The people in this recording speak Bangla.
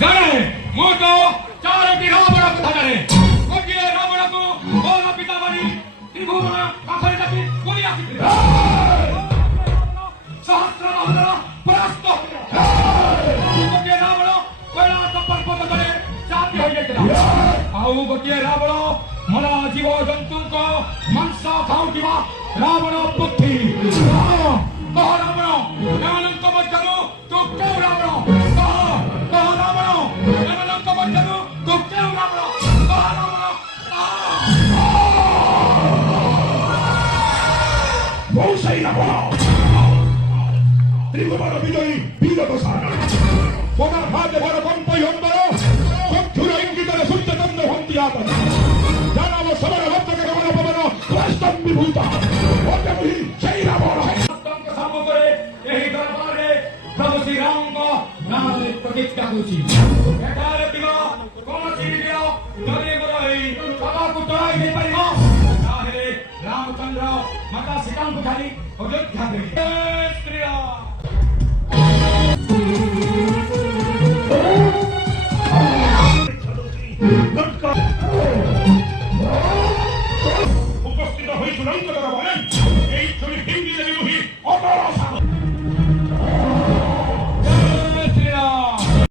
ଜାଣେ ମୁଁ ତ ଚାରୋଟି ରାବଣ କଥା ଜାଣେ। ଗୋଟିଏ ରାବଣକୁ ମୋର ପିତା ମାରି ତ୍ରିଭୁବନ ପାଖରେ ଡାକି ପୁରୀ ଆସିଥିଲେ। ସହସ୍ର ରାବଣ ପରାସ୍ତ ଗୋଟିଏ ରାବଣ କୈଳାସ ପର୍ବତ ତଳେ ଚାପି ହୋଇଯାଇଥିଲା। ଆଉ ଗୋଟିଏ ରାବଣ ମରା ଜୀବଜନ୍ତୁଙ୍କ ମାଂସ ଖାଉଥିବା ରାବଣ ବୁଦ୍ଧି। କହ ରାବଣ ଏମାନଙ୍କ ମଧ୍ୟରୁ ତୁ କେଉଁ ରାବଣ? କହ ରାବଣ ଏମାନଙ୍କ ମଧ୍ୟରୁ ତୁ କେଉଁ ରାବଣ? କହ ରାବଣ। ମୁଁ ସେଇ ରାବଣ ত্রিভুবন বিজয়ী বীরত সাগর সোনার ভাতে বড় কম্পই অন্তর চক্ষুর ইঙ্গিতরে সূর্যচন্দ্র ভন্তি আপন জানাব সবার ভক্তকে গমন পবন রাষ্ট্রম বিভূত অত্যবহী সেই রাবণ সাম্য করে এই দরবারে প্রভু শ্রীরামଙ୍କ ନାମରେ ପ୍ରତିଷ୍ଠା ହେଉଛି। ଏଠାରେ ଥିବା କୌଣସି ବିଜୟ ଯଦି ମୋର ଏଇ ବାବାକୁ ଚଳାଇ ଦେଇପାରିବ ତାହେଲେ ରାମଚନ୍ଦ୍ର ମାତା ସୀତାଙ୍କୁ ଛାଡ଼ି ଅଯୋଧ୍ୟା ଫେରିବେ। ଶ୍ରୀରାମ উপস্থিত হয়েছিল অন্তর বলেন এই ছবি হিন্দি দেবী অটল